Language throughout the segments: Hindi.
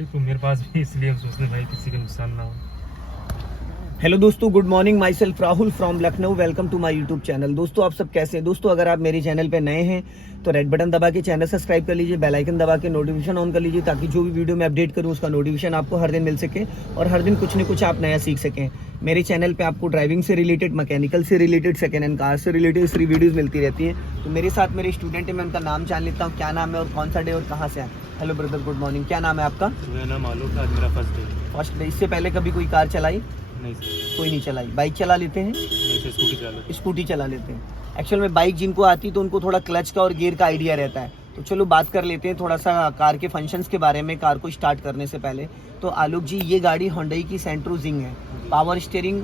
गाड़ी तो मेरे पास भी, इसलिए हम सोचते भाई किसी का नुकसान ना हो। हेलो दोस्तों, good morning. Myself Rahul from Lucknow. Welcome to my YouTube channel. दोस्तों आप सब कैसे हैं? दोस्तों अगर आप मेरे चैनल पे नए हैं तो रेड बटन दबा के चैनल सब्सक्राइब कर लीजिए, बेल आइकन दबा के नोटिफिकेशन ऑन कर लीजिए, ताकि जो भी वीडियो मैं अपडेट करूं उसका नोटिफिकेशन आपको हर दिन मिल सके और हर दिन कुछ न कुछ आप नया सीख सकें। मेरे चैनल पे आपको ड्राइविंग से रिलेटेड, मैकेनिकल से रिलेटेड, सेकेंड हैंड कार से रिलेटेड फ्री वीडियोज़ मिलती रहती हैं। तो मेरे साथ मेरे स्टूडेंट है, मैं उनका नाम जान लेता हूँ, क्या नाम है और कौन सा डे और कहाँ से आए। Hello brother, good morning. क्या नाम है आपका? मेरा नाम आलोक है, आज मेरा फर्स्ट डे। इससे पहले कभी कोई कार चलाई? नहीं सर, कोई नहीं चलाई। बाइक चला लेते हैं? नहीं सर, स्कूटी चला लेते। स्कूटी चला लेते हैं। एक्चुअल में बाइक जिनको आती तो उनको थोड़ा क्लच का और गियर का आइडिया रहता है। तो चलो बात कर लेते हैं थोड़ा सा कार के फंक्शंस के बारे में, कार को स्टार्ट करने से पहले। तो आलोक जी, ये गाड़ी होंडई की सेंट्रो जिंग है, पावर स्टीयरिंग,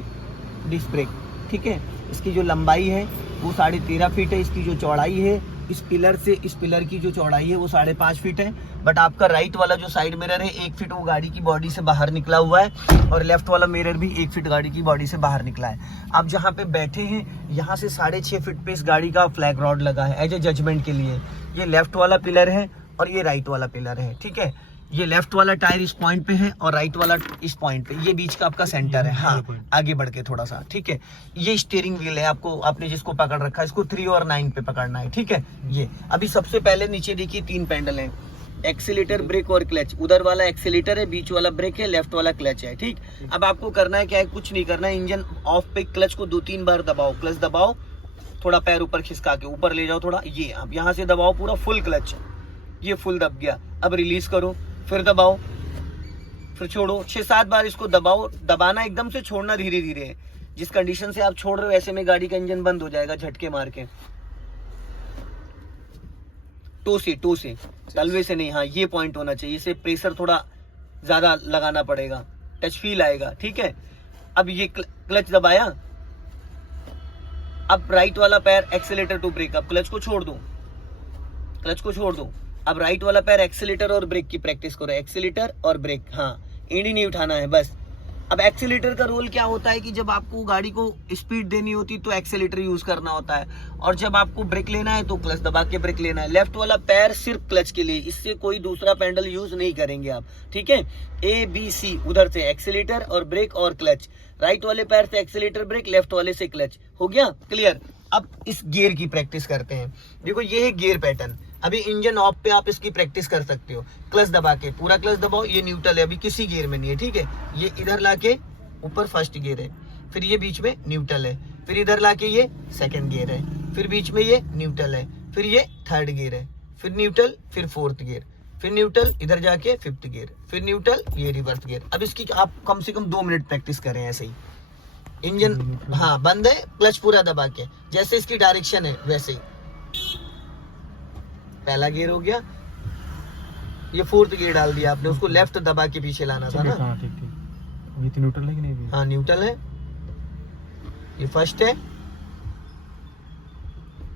डिस्क ब्रेक, ठीक है। इसकी जो लंबाई है वो 13.5 फीट है। इसकी जो चौड़ाई है, इस पिलर से इस पिलर की जो चौड़ाई है वो 5.5 फीट है। बट आपका राइट वाला जो साइड मिरर है 1 फीट वो गाड़ी की बॉडी से बाहर निकला हुआ है, और लेफ्ट वाला मिरर भी 1 फीट गाड़ी की बॉडी से बाहर निकला है। आप जहाँ पे बैठे हैं यहाँ से 6.5 फीट पे इस गाड़ी का फ्लैग रॉड लगा है एज ए जजमेंट के लिए। ये लेफ्ट वाला पिलर है और ये राइट वाला पिलर है, ठीक है। ये लेफ्ट वाला टायर इस पॉइंट पे है और राइट वाला इस पॉइंट पे। ये बीच का आपका सेंटर है। हाँ, आगे बढ़ के थोड़ा सा, ठीक है। ये स्टीयरिंग व्हील है, आपको आपने जिसको पकड़ रखा है इसको 3 और 9 पे पकड़ना है, ठीक है। ये अभी सबसे पहले नीचे देखिए 3 पैडल हैं, एक्सीलेटर, ब्रेक और क्लच। उधर वाला एक्सीलेटर है, बीच वाला ब्रेक है, लेफ्ट वाला क्लच है, ठीक। अब आपको करना है क्या है? कुछ नहीं करना है। इंजन ऑफ पे क्लच को 2-3 बार दबाओ, क्लच दबाओ, थोड़ा पैर ऊपर खिसका के ऊपर ले जाओ थोड़ा। ये अब यहाँ से दबाओ पूरा फुल क्लच, ये फुल दब गया। अब रिलीज करो, फिर दबाओ, फिर छोड़ो। 6-7 बार इसको दबाओ। दबाना एकदम से, छोड़ना धीरे धीरे है। जिस कंडीशन से आप छोड़ रहे हो ऐसे में गाड़ी का इंजन बंद हो जाएगा झटके मार के। टो से तलवे से नहीं। हाँ, ये पॉइंट होना चाहिए, इसे प्रेशर थोड़ा ज्यादा लगाना पड़ेगा, टच फील आएगा, ठीक है। अब ये क्लच दबाया, अब राइट वाला पैर एक्सीलेटर टू ब्रेक। अब क्लच को छोड़ दो, क्लच को छोड़ दो। अब राइट वाला पैर एक्सीलेटर और ब्रेक की प्रैक्टिस करो, एक्सीलेटर और ब्रेक। हाँ, एड़ी नहीं उठाना है बस। अब एक्सीलेटर का रोल क्या होता है कि जब आपको गाड़ी को स्पीड देनी होती तो एक्सीलेटर यूज करना होता है, और जब आपको ब्रेक लेना है तो क्लच दबा के ब्रेक लेना है। लेफ्ट वाला पैर सिर्फ क्लच के लिए, इससे कोई दूसरा पैडल यूज नहीं करेंगे आप, ठीक है। ABC उधर से एक्सीलेटर और ब्रेक और क्लच, राइट वाले पैर से एक्सीलेटर ब्रेक, लेफ्ट वाले से क्लच। हो गया क्लियर? अब इस गियर की प्रैक्टिस करते हैं। देखो ये है गियर पैटर्न। अभी इंजन ऑफ पे आप इसकी प्रैक्टिस कर सकते हो। क्लच दबा के, पूरा क्लच दबाओ, ये न्यूट्रल है, अभी किसी गियर में नहीं है, ठीक है। ये इधर लाके ऊपर फर्स्ट गियर है, फिर ये बीच में न्यूट्रल है, फिर इधर लाके ये सेकंड गियर है, फिर बीच में ये न्यूट्रल है, फिर ये थर्ड गियर है, फिर न्यूट्रल, फिर फोर्थ गियर, फिर न्यूट्रल, इधर जाके फिफ्थ गियर, फिर न्यूट्रल, ये रिवर्स गियर। अब इसकी आप कम से कम 2 मिनट प्रैक्टिस करें ऐसे ही। इंजन हाँ बंद है, क्लच पूरा दबा के, जैसे इसकी डायरेक्शन है वैसे ही। पहला गियर हो गया, ये फोर्थ गियर डाल दिया आपने, उसको लेफ्ट दबा के पीछे लाना था ना। हाँ ठीक। अभी तो न्यूट्रल है कि नहीं? हाँ न्यूट्रल है, ये फर्स्ट है,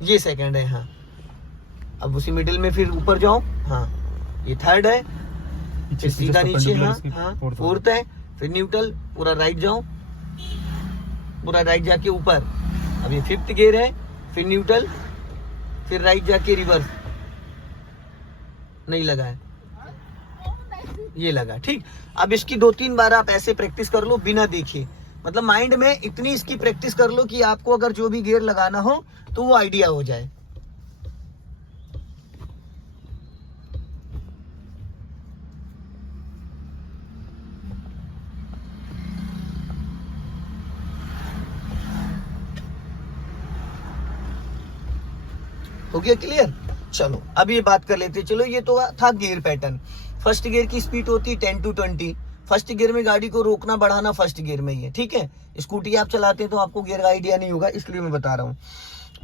ये सेकंड है। हाँ, अब उसी मिडिल में फिर ऊपर जाओ। हाँ, ये थर्ड है, फिर सीधा नीचे। हाँ, फोर्थ है, फिर न्यूट्रल, पूरा राइट जाओ, पूरा राइट जाके ऊपर। अब ये फिफ्थ गियर है, फिर न्यूट्रल, फिर राइट जाके रिवर्स। नहीं लगा है, ये लगा, ठीक। अब इसकी 2-3 बार आप ऐसे प्रैक्टिस कर लो बिना देखे, मतलब माइंड में इतनी इसकी प्रैक्टिस कर लो कि आपको अगर जो भी गियर लगाना हो तो वो आइडिया हो जाए। हो गया क्लियर? चलो अब ये बात कर लेते हैं। चलो ये तो था गियर पैटर्न। फर्स्ट गियर की स्पीड होती है 10 to 20। फर्स्ट गियर में गाड़ी को रोकना बढ़ाना फर्स्ट गियर में ही है, ठीक है। स्कूटी आप चलाते हैं तो आपको गियर का आइडिया नहीं होगा, इसलिए मैं बता रहा हूँ।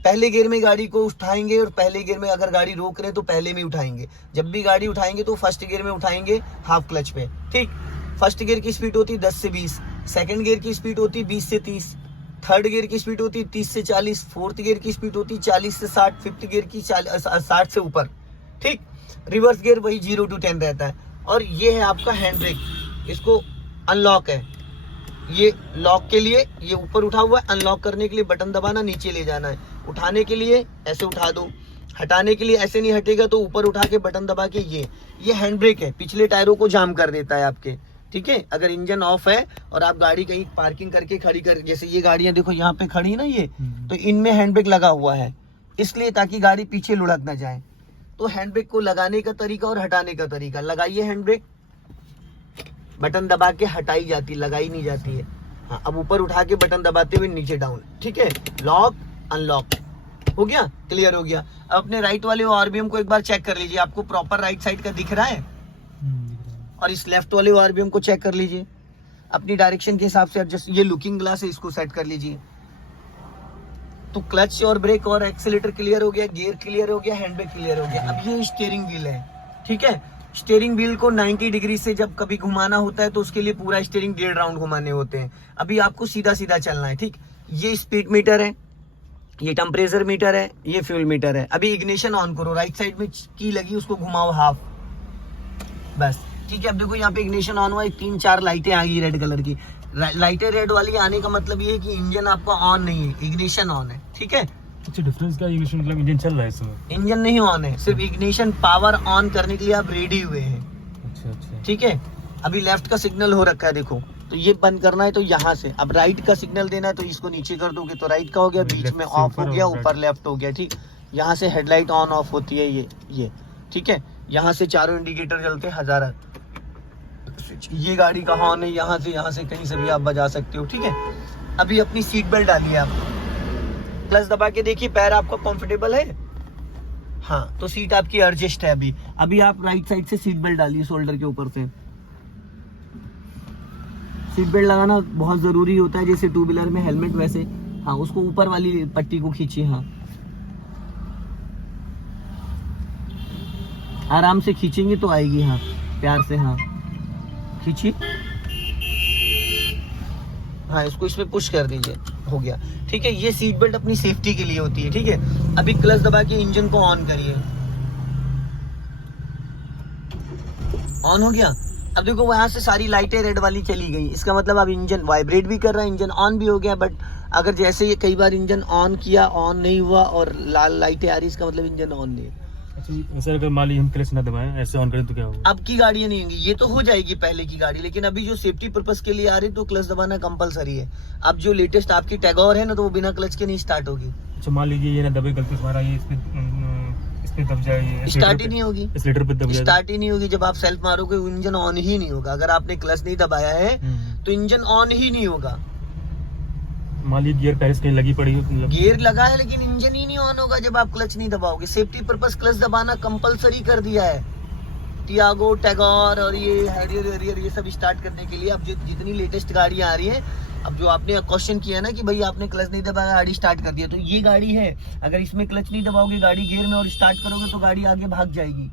पहले गियर में गाड़ी को उठाएंगे, और पहले गियर में अगर गाड़ी रोक रहे हैं तो पहले में उठाएंगे। जब भी गाड़ी उठाएंगे तो फर्स्ट गियर में उठाएंगे, हाफ क्लच पे, ठीक। फर्स्ट गियर की स्पीड होती है 10 से 20, सेकंड गियर की स्पीड होती है 20 से 30, थर्ड गियर की स्पीड होती है 30 से 40, फोर्थ गियर की स्पीड होती है 40 से 60, फिफ्थ गियर की 60 से ऊपर, ठीक। रिवर्स गियर वही 0 to 10 रहता है। और ये है आपका हैंड ब्रेक, इसको अनलॉक है, ये लॉक के लिए ये ऊपर उठा हुआ है, अनलॉक करने के लिए बटन दबाना, नीचे ले जाना है। उठाने के लिए ऐसे उठा दो, हटाने के लिए ऐसे नहीं हटेगा तो ऊपर उठा के बटन दबा के ये हैंड ब्रेक है, पिछले टायरों को जाम कर देता है आपके, ठीक है। अगर इंजन ऑफ है और आप गाड़ी कहीं पार्किंग करके खड़ी कर, जैसे ये गाड़ियां देखो यहाँ पे खड़ी है ना ये, तो इनमें हैंड ब्रेक लगा हुआ है, इसलिए ताकि गाड़ी पीछे लुढ़क ना जाए। तो हैंड ब्रेक को लगाने का तरीका और हटाने का तरीका, लगाइए हैंड ब्रेक, बटन दबा के हटाई जाती, लगाई नहीं जाती है। हाँ, अब ऊपर उठा के बटन दबाते हुए नीचे डाउन, ठीक है। लॉक अनलॉक हो गया, क्लियर हो गया। अब अपने राइट वाले आरबीएम को एक बार चेक कर लीजिए, आपको प्रॉपर राइट साइड का दिख रहा है। और इस लेफ्ट वाले आरबीएम को चेक कर लीजिए, अपनी डायरेक्शन के हिसाब से एडजस्ट, ये लुकिंग ग्लास है, इसको सेट कर लीजिए। तो क्लच और ब्रेक और एक्सीलेटर क्लियर हो गया, गियर क्लियर हो गया, हैंड ब्रेक क्लियर हो गया। अब ये स्टीयरिंग व्हील है, ठीक है। स्टीयरिंग व्हील को 90 डिग्री से जब कभी घुमाना होता है तो उसके लिए पूरा स्टीयरिंग 1.5 राउंड घुमाने होते हैं। अभी आपको सीधा सीधा चलना है, ठीक। ये स्पीड मीटर है, ये टेम्परेचर मीटर है, ये फ्यूल मीटर है। अभी इग्निशन ऑन करो, राइट साइड में की लगी उसको घुमाओ हाफ, बस, ठीक है। अब देखो यहाँ पे इग्निशन ऑन हुआ है, 3-4 लाइटें आ गई रेड कलर की। लाइटें रेड वाली आने का मतलब ये है कि इंजन आपका ऑन नहीं है, इग्निशन ऑन है, ठीक है। अच्छा, डिफरेंस क्या है? इग्निशन मतलब इंजन चल रहा है इसमें? इंजन नहीं ऑन है, सिर्फ इग्निशन पावर ऑन करने के लिए आप रेडी हुए हैं, अच्छा, ठीक है। अभी लेफ्ट का सिग्नल हो रखा है, देखो, तो ये बंद करना है तो यहाँ से। अब राइट का सिग्नल देना है तो इसको नीचे कर दोगे तो राइट का हो गया, बीच में ऑफ हो गया, ऊपर लेफ्ट हो गया, ठीक। यहाँ से हेडलाइट ऑन ऑफ होती है ये, ठीक है। यहाँ से चारों इंडिकेटर जलते हैं, हजारा स्विच। ये गाड़ी का हॉर्न है, यहाँ से कहीं से भी आप बजा सकते हो, ठीक है। अभी अपनी सीट बेल्ट डालिए आप, प्लस दबा के देखिए पैर आपका कंफर्टेबल है, हाँ, तो सीट आपकी एडजस्ट है। अभी आप राइट साइड से सीट बेल्ट डालिए, शोल्डर के ऊपर से। सीट बेल्ट लगाना बहुत जरूरी होता है, जैसे टू व्हीलर में हेलमेट वैसे, हाँ, उसको ऊपर वाली पट्टी को खींचिए, हाँ, आराम से खींचेंगे तो आएगी, हाँ, प्यार से, हाँ, खींचिए, हाँ, इसको इसमें पुश कर दीजिए, हो गया, ठीक है। ये सीट बेल्ट अपनी सेफ्टी के लिए होती है, ठीक है। अभी क्लच दबा के इंजन को ऑन करिए, ऑन हो गया। अब देखो वहां से सारी लाइटें रेड वाली चली गई, इसका मतलब अब इंजन वाइब्रेट भी कर रहा है, इंजन ऑन भी हो गया। बट अगर जैसे ये कई बार इंजन ऑन किया, ऑन नहीं हुआ और लाल लाइटें आ रही, इसका मतलब इंजन ऑन नहीं है। अच्छा, सर अगर मान लीजिए हम क्लच ना दबाएं, ऐसे ऑन करें तो क्या होगा? अब की गाड़ियां नहीं होंगी, ये तो हो जाएगी पहले की गाड़ी, लेकिन अभी जो सेफ्टी पर्पस के लिए आ रही तो क्लच दबाना कंपलसरी है। अब जो लेटेस्ट आपकी टैगोर है ना, तो वो बिना क्लच के नहीं स्टार्ट होगी। अच्छा, मान लीजिए ये ना दबे, गलती से हमारा ये इस पे दब जाए, स्टार्ट ही नहीं होगी, एक्सीलेटर पे दब जाए, स्टार्ट ही नहीं होगी। जब आप सेल्फ मारोगे इंजन ऑन ही नहीं होगा। अगर आपने क्लच नहीं दबाया है तो इंजन ऑन ही नहीं होगा। मान लीजिए गियर पहले से कहीं लगी पड़ी हो, गियर लगा है लेकिन इंजन ही नहीं ऑन होगा जब आप क्लच नहीं दबाओगे। सेफ्टी पर्पस क्लच दबाना कंपलसरी कर दिया है टियागो, टैगोर और ये हैरियर ये सब स्टार्ट करने के लिए। अब जितनी लेटेस्ट गाड़ियां आ रही है, अब जो आपने क्वेश्चन किया ना कि भाई आपने क्लच नहीं दबाया, गाड़ी स्टार्ट कर दिया, तो ये गाड़ी है, अगर इसमें क्लच नहीं दबाओगे गाड़ी गियर में और स्टार्ट करोगे तो गाड़ी आगे भाग जाएगी।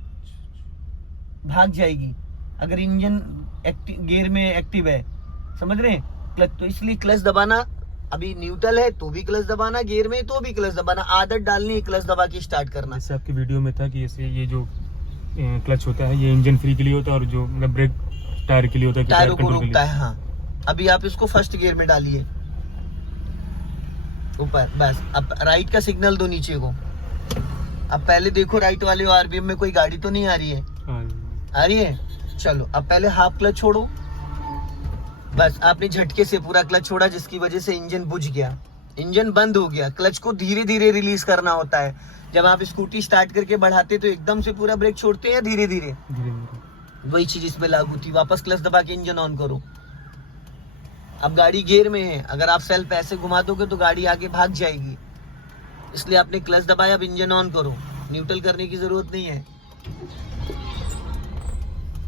अगर इंजन गियर में एक्टिव है, समझ रहे हैं, क्लच, तो इसलिए क्लच दबाना, अभी न्यूट्रल है तो भी क्लच दबाना, गियर में तो भी क्लच दबाना, आदत डालनी है क्लच दबा के स्टार्ट करना। जैसे आपकी वीडियो में था कि ऐसे ये जो क्लच होता है ये इंजन फ्री के लिए होता है और जो मतलब ब्रेक टायर के लिए होता है, टायरों को रोकता है, हाँ। अभी आप इसको फर्स्ट गियर में डालिए ऊपर, बस। अब राइट का सिग्नल दो नीचे को। अब पहले देखो राइट वाले आरबीएम में कोई गाड़ी तो नहीं आ रही है, आ रही है, चलो। अब पहले हाफ क्लच छोड़ो, बस आपने झटके से पूरा क्लच छोड़ा जिसकी वजह से इंजन बुझ गया, इंजन बंद हो गया। क्लच को धीरे धीरे रिलीज करना होता है। जब आप स्कूटी स्टार्ट करके बढ़ाते तो एकदम से पूरा ब्रेक छोड़ते हैं या धीरे धीरे? वही चीज इसमें लागू थी। वापस क्लच दबा के इंजन ऑन करो। अब गाड़ी गियर में है, अगर आप सेल्फ ऐसे घुमा दोगे तो गाड़ी आगे भाग जाएगी, इसलिए आपने क्लच दबाया। अब इंजन ऑन करो, न्यूट्रल करने की जरूरत नहीं है,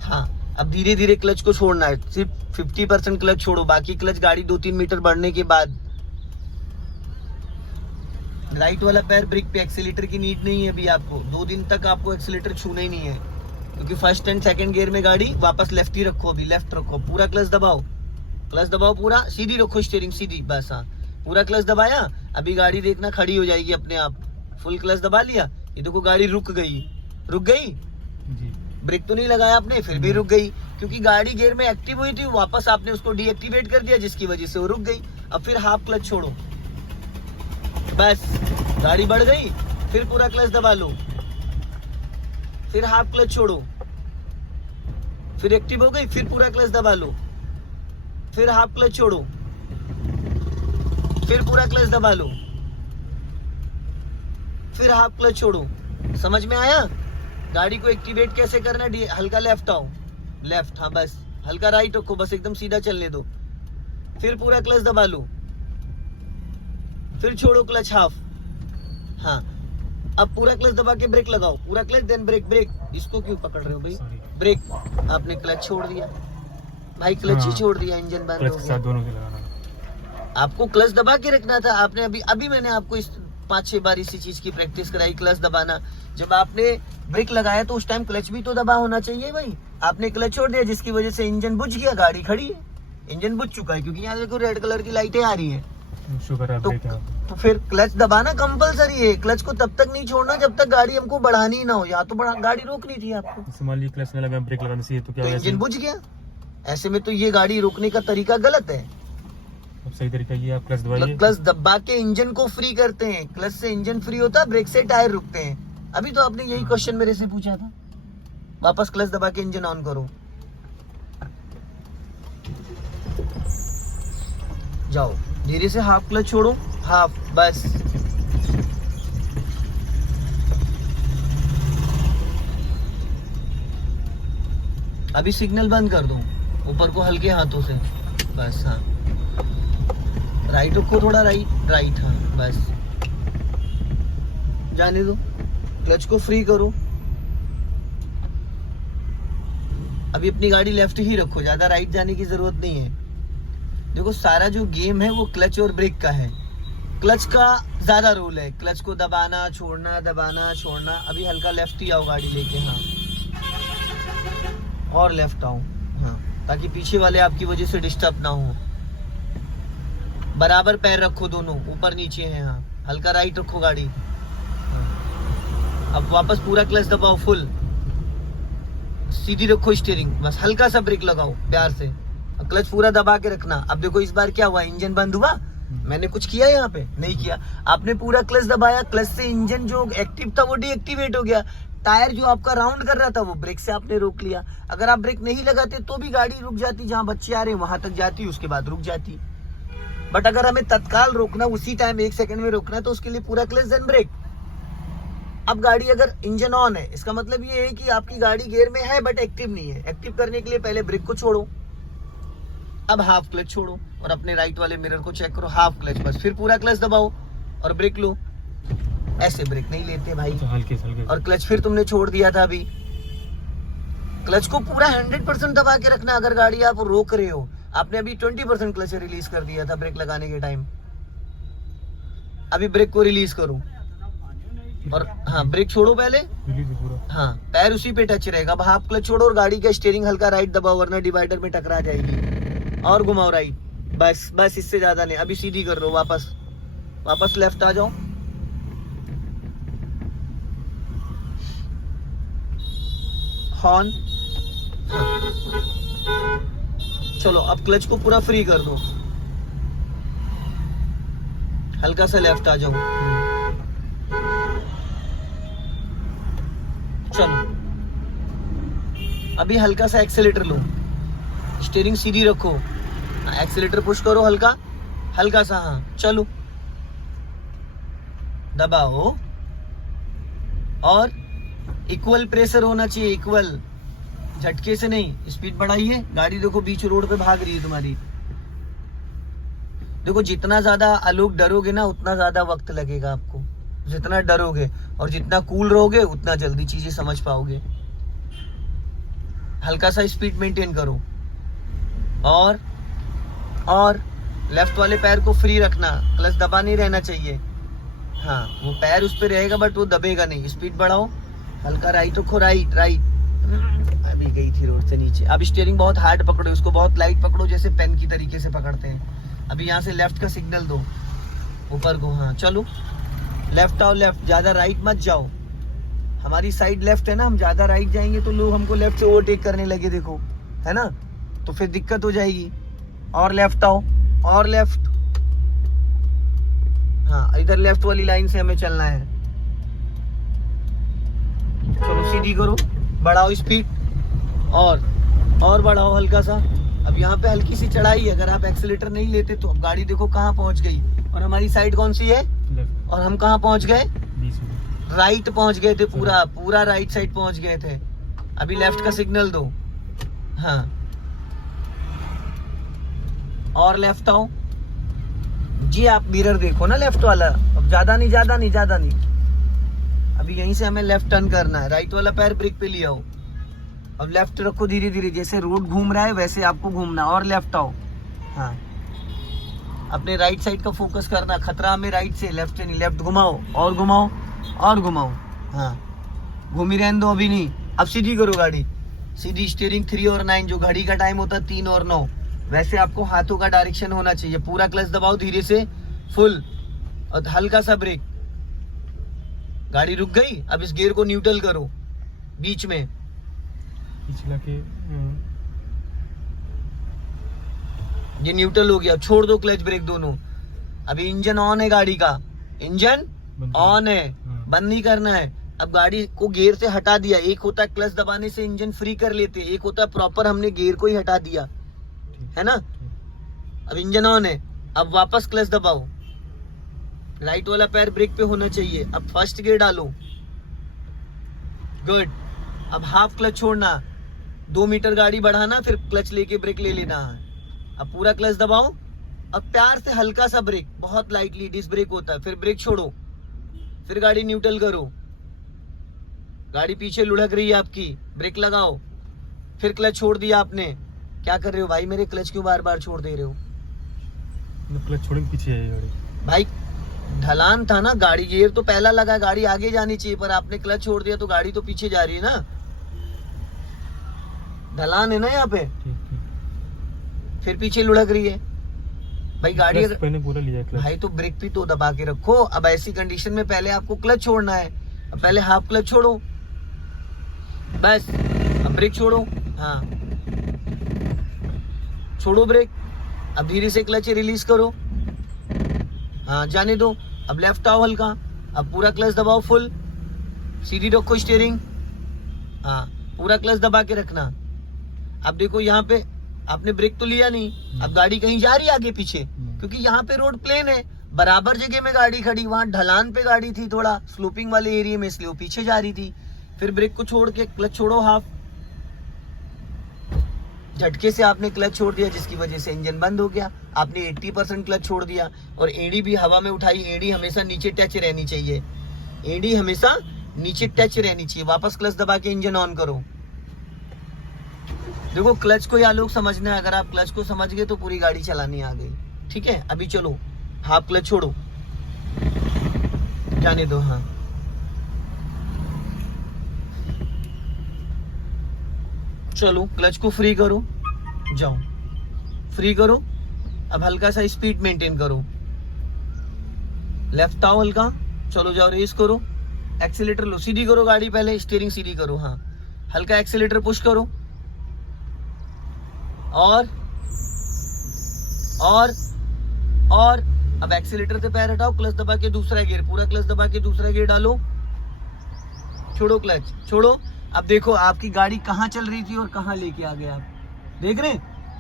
हाँ। अब धीरे धीरे क्लच को छोड़ना है, सिर्फ 50% क्लच छोड़ो, बाकी क्लच गाड़ी 2-3 मीटर बढ़ने के बाद। राइट वाला पैर ब्रेक पे, एक्सीलेटर की नीड नहीं है अभी आपको। 2 दिन तक आपको एक्सीलेटर छूना ही नहीं है, क्योंकि फर्स्ट एंड सेकंड गियर में गाड़ी वापस लेफ्ट ही रखो, अभी लेफ्ट रखो, पूरा क्लच दबाओ पूरा, सीधी रखो स्टीयरिंग सीधी, बस, हाँ। पूरा क्लच दबाया, अभी गाड़ी देखना खड़ी हो जाएगी अपने आप। फुल क्लच दबा लिया, ये देखो गाड़ी रुक गई जी। ब्रेक तो नहीं लगाया आपने, फिर भी रुक गई, क्योंकि गाड़ी गियर में एक्टिव हुई थी, वापस आपने उसको डीएक्टिवेट कर दिया जिसकी वजह से वो रुक गई। अब फिर हाफ क्लच छोड़ो, बस गाड़ी बढ़ गई, फिर पूरा क्लच दबा लो। फिर हाफ क्लच छोड़ो, फिर एक्टिव हो गई, फिर पूरा क्लच दबा लो, फिर हाफ क्लच छोड़ो, फिर पूरा क्लच दबा लो, फिर हाफ क्लच छोड़ो। समझ में आया? गाड़ी को एक्टिवेट कैसे करना? हल्का लेफ्ट आओ, लेफ्ट, हाँ बस, हल्का राइट रखो, बस एकदम सीधा चलने दो, फिर पूरा क्लच दबा लो, फिर छोड़ो क्लच हाफ। हाँ, अब पूरा क्लच दबा के ब्रेक लगाओ, पूरा क्लच देन ब्रेक। ब्रेक इसको क्यों पकड़ रहे हो भाई? ब्रेक, आपने क्लच छोड़ दिया भाई, क्लच ही छोड़ दिया, इंजन बंद हो गया। दोनों से लगाना, आपको क्लच दबा के रखना था। आपने अभी मैंने आपको इस 5-6 बार इसी चीज की प्रैक्टिस कराई, क्लच दबाना। जब आपने ब्रेक लगाया तो उस टाइम क्लच भी तो दबा होना चाहिए भाई। आपने क्लच छोड़ दिया जिसकी वजह से इंजन बुझ गया, गाड़ी खड़ी है, इंजन बुझ चुका है, क्योंकि यहाँ देखो रेड कलर की लाइटें आ रही है। शुक्र है ब्रेक है। तो फिर क्लच दबाना कंपलसरी है। क्लच को तब तक नहीं छोड़ना जब तक गाड़ी हमको बढ़ानी ना हो, या तो गाड़ी रोकनी थी आपको। मान लीजिए क्लच न लगा, ब्रेक लगाने से तो क्या तो इंजन बुझ गया। ऐसे में तो ये गाड़ी रोकने का तरीका गलत है। अब सही तरीका ये आप क्लच दबाइए, क्लच दबा के इंजन को फ्री करते हैं। क्लच से इंजन फ्री होता है, ब्रेक से टायर रुकते हैं। अभी तो आपने यही क्वेश्चन मेरे से पूछा था। वापस क्लच दबा के इंजन ऑन करो, जाओ धीरे से, हाफ क्लच छोड़ो, हाफ, बस। अभी सिग्नल बंद कर दो, ऊपर को हल्के हाथों से, बस। हाँ, राइट रखो थोड़ा, राइट राइट, हाँ बस, जाने दो, क्लच को फ्री करो। अभी अपनी गाड़ी लेफ्ट ही रखो, ज्यादा राइट जाने की जरूरत नहीं है। देखो सारा जो गेम है वो क्लच और ब्रेक का है। क्लच का ज्यादा रोल है, क्लच को दबाना छोड़ना, दबाना छोड़ना। अभी हल्का लेफ्ट ही आओ गाड़ी लेके, हाँ, और लेफ्ट आओ, हाँ, ताकि पीछे वाले आपकी वजह से डिस्टर्ब ना हो। बराबर पैर रखो दोनों, ऊपर नीचे हैं, हाँ, हल्का राइट रखो गाड़ी। हाँ। अब वापस पूरा क्लच दबाओ, फुल सीधी रखो स्टीयरिंग, बस हल्का सा ब्रेक लगाओ प्यार से, क्लच पूरा दबा के रखना। अब देखो इस बार क्या हुआ, इंजन बंद हुआ, मैंने कुछ किया यहाँ पे? नहीं किया। आपने पूरा क्लच दबाया, क्लच से इंजन जो एक्टिव था वो डीएक्टिवेट हो गया। टायर जो आपका राउंड कर रहा था वो ब्रेक से आपने रोक लिया। अगर आप ब्रेक नहीं लगाते तो भी गाड़ी रुक जाती, जहां बच्चे आ रहे हैं वहां तक जाती, उसके बाद रुक जाती। बट अगर हमें तत्काल रोकना, उसी टाइम 1 सेकंड में रोकना, तो उसके लिए पूरा क्लच देन ब्रेक। अब गाड़ी अगर इंजन ऑन है, इसका मतलब ये है कि आपकी गाड़ी गियर में है बट एक्टिव नहीं है। एक्टिव करने के लिए पहले ब्रेक को छोड़ो, अब हाफ क्लच छोड़ो और अपने राइट वाले मिरर को चेक करो, हाफ क्लच, बस। फिर पूरा क्लच दबाओ और ब्रेक लो। ऐसे ब्रेक नहीं लेते भाई, तो हल्के हल्के। और क्लच फिर तुमने छोड़ दिया था। अभी क्लच को पूरा 100% दबा के रखना। अगर गाड़ी आप रोक रहे हो, आपने अभी 20% क्लच रिलीज कर दिया था ब्रेक लगाने के टाइम। अभी ब्रेक को रिलीज करो और हाँ, ब्रेक छोड़ो पहले, हाँ, पैर उसी पे टच रहेगा। अब हाफ क्लच छोड़ो और गाड़ी का स्टीयरिंग हल्का राइट दबाओ, वरना डिवाइडर में टकरा जाएगी। और घुमाओ राइट, बस बस, इससे ज्यादा नहीं। अभी सीधी कर लो, वापस लेफ्ट आ जाओ, हॉर्न, हाँ। चलो अब क्लच को पूरा फ्री कर दो, हल्का सा लेफ्ट आ जाओ, चलो। अभी हल्का सा एक्सेलेटर लो, स्टीयरिंग सीधी रखो, एक्सेलेटर पुश करो हल्का सा, हाँ, चलो, दबाओ और इक्वल प्रेशर होना चाहिए, इक्वल, झटके से नहीं। स्पीड बढ़ाइए, गाड़ी देखो बीच रोड पे भाग रही है तुम्हारी। देखो जितना ज्यादा आलोक डरोगे ना, उतना ज्यादा वक्त लगेगा आपको। जितना डरोगे और जितना कूल रहोगे, उतना जल्दी चीजें समझ पाओगे। हल्का सा स्पीड मेंटेन करो और लेफ्ट वाले पैर को फ्री रखना, क्लच दबा नहीं रहना चाहिए। हाँ, वो पैर उस पे रहेगा बट वो दबेगा नहीं। स्पीड बढ़ाओ, हल्का राइट रखो, राइट। अभी गई थी रोड से नीचे। अब स्टीयरिंग बहुत हार्ड पकड़ो, उसको बहुत लाइट पकड़ो, जैसे पेन की तरीके से पकड़ते हैं। अभी यहाँ से लेफ्ट का सिग्नल दो ऊपर को, हाँ, चलो, लेफ्ट आओ, लेफ्ट, ज्यादा राइट मत जाओ। हमारी साइड लेफ्ट है ना, हम ज्यादा राइट जाएंगे तो लोग हमको लेफ्ट से ओवरटेक करने लगे, देखो, है ना, तो फिर दिक्कत हो जाएगी। और लेफ्ट आओ, और लेफ्ट, हाँ, इधर लेफ्ट वाली लाइन से हमें चलना है। चलो सीधी करो, बढ़ाओ स्पीड और बढ़ाओ हल्का सा। अब यहाँ पे हल्की सी चढ़ाई है, अगर आप एक्सीलेटर नहीं लेते तो अब गाड़ी देखो कहाँ पहुंच गई। और हमारी साइड कौन सी है, लेफ्ट और हम कहाँ पहुंच गए, बीच में। राइट पहुंच गए थे, पूरा राइट साइड पहुंच गए थे। अभी लेफ्ट का सिग्नल दो, हाँ, और लेफ्ट आओ जी। आप मिरर देखो ना लेफ्ट वाला, अब ज्यादा नहीं। अभी यहीं से हमें लेफ्ट टर्न करना है, राइट वाला पैर ब्रेक पे ले आओ। अब लेफ्ट रखो धीरे धीरे, जैसे रोड घूम रहा है वैसे आपको घूमना, और लेफ्ट आओ। हाँ, अपने राइट साइड का फोकस करना, खतरा हमें राइट से, लेफ्ट से नहीं। लेफ्ट घुमाओ और घुमाओ। हाँ, घूमी रहने दो, अभी नहीं। अब सीधी करो गाड़ी, सीधी। स्टीयरिंग 3 और 9, जो घड़ी का टाइम होता है 3 और 9, वैसे आपको हाथों का डायरेक्शन होना चाहिए। पूरा क्लच दबाओ धीरे से, फुल, और हल्का सा ब्रेक। गाड़ी रुक गई, अब इस गियर को न्यूट्रल करो बीच में। पिछला के ये न्यूट्रल हो गया, छोड़ दो क्लच ब्रेक दोनों। अभी इंजन ऑन है, गाड़ी का इंजन ऑन है, बंद नहीं करना है। अब गाड़ी को गियर से हटा दिया। एक होता है क्लच दबाने से इंजन फ्री कर लेते, एक होता है प्रॉपर हमने गियर को ही हटा दिया, है ना। अब इंजन ऑन है, अब वापस क्लच दबाओ। राइट वाला पैर ब्रेक पे होना चाहिए। अब फर्स्ट गियर डालो, गुड। अब हाफ क्लच छोड़ना, 2 मीटर गाड़ी बढ़ाना, फिर क्लच लेके ब्रेक ले लेना है। अब पूरा क्लच दबाओ, अब प्यार से हल्का सा ब्रेक, बहुत लाइटली, डिस्क ब्रेक होता है। फिर ब्रेक छोड़ो, फिर गाड़ी न्यूट्रल करो। गाड़ी पीछे लुढ़क रही है आपकी, ब्रेक लगाओ। फिर क्लच छोड़ दिया आपने, क्या कर रहे हो भाई, मेरे क्लच क्यों बार बार छोड़ दे रहे हो क्लच छोड़ के पीछे है गाड़ी भाई। ढलान था ना, गाड़ी गियर तो पहला लगा, गाड़ी आगे जानी चाहिए, पर आपने क्लच छोड़ दिया तो गाड़ी तो पीछे जा रही है ना। ढलान है ना यहाँ पे, फिर पीछे लुढ़क रही है भाई गाड़ी। अगर मैंने पूरा लिया क्लच भाई तो ब्रेक भी तो दबा के रखो। अब ऐसी कंडीशन में पहले आपको क्लच छोड़ना है, अब पहले हाफ क्लच छोड़ो बस। अब ब्रेक छोड़ो, हाँ, छोड़ो ब्रेक। अब धीरे से क्लच रिलीज करो, हाँ, जाने दो। अब लेफ्ट आओ हल्का, अब पूरा क्लच दबाओ फुल, सीधी रखो स्टीयरिंग, हाँ, पूरा क्लच दबा के रखना। अब देखो यहाँ पे आपने ब्रेक तो लिया नहीं, अब गाड़ी कहीं जा रही है आगे पीछे, क्योंकि यहाँ पे रोड प्लेन है, बराबर जगह में गाड़ी खड़ी। वहां ढलान पे गाड़ी थी, थोड़ा स्लोपिंग वाले एरिया में, इसलिए वो पीछे जा रही थी। फिर ब्रेक को छोड़ के क्लच छोड़ो हाफ, झटके से आपने क्लच छोड़ दिया, जिसकी वजह से इंजन बंद हो गया। आपने 80% क्लच छोड़ दिया, और एड़ी भी हवा में उठाई। एड़ी हमेशा नीचे टच रहनी चाहिए, एड़ी हमेशा नीचे टच रहनी चाहिए। वापस क्लच दबा के इंजन ऑन करो। देखो क्लच को या लोग समझना है, अगर आप क्लच को समझ गए तो पूरी गाड़ी चलानी आ गई, ठीक है। अभी चलो, हाफ क्लच छोड़ो, जाने दो, हाँ, चलो क्लच को फ्री करो, जाओ, फ्री करो। अब हल्का सा स्पीड मेंटेन करो, लेफ्ट आओ हल्का, चलो जाओ, रेस करो। एक्सीलेटर लो, सीधी करो गाड़ी, पहले स्टीयरिंग सीधी करो, हाँ, हल्का एक्सीलेटर पुश करो, और अब एक्सीलेटर से पैर हटाओ, क्लच दबा के दूसरा गियर, पूरा क्लच दबा के दूसरा गियर डालो, छोड़ो क्लच, छोड़ो। अब देखो आपकी गाड़ी कहाँ चल रही थी और कहाँ लेके आ गया, आप देख रहे हैं,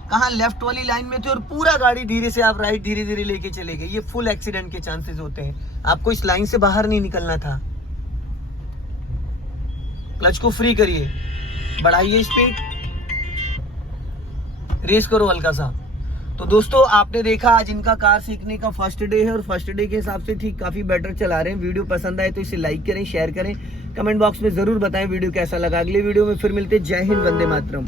कहाँ लेफ्ट वाली लाइन में थे और पूरा गाड़ी धीरे से आप राइट धीरे धीरे लेके चले गए। ये फुल एक्सीडेंट के चांसेस होते हैं, आपको इस लाइन से बाहर नहीं निकलना था। क्लच को फ्री करिए, बढ़ाइए स्पीड, रेस करो हल्का सा। तो दोस्तों आपने देखा आज इनका कार सीखने का फर्स्ट डे है, और फर्स्ट डे के हिसाब से ठीक काफी बेटर चला रहे हैं। वीडियो पसंद आए तो इसे लाइक करें, शेयर करें, कमेंट बॉक्स में जरूर बताएं वीडियो कैसा लगा। अगले वीडियो में फिर मिलते हैं। जय हिंद, वंदे मातरम।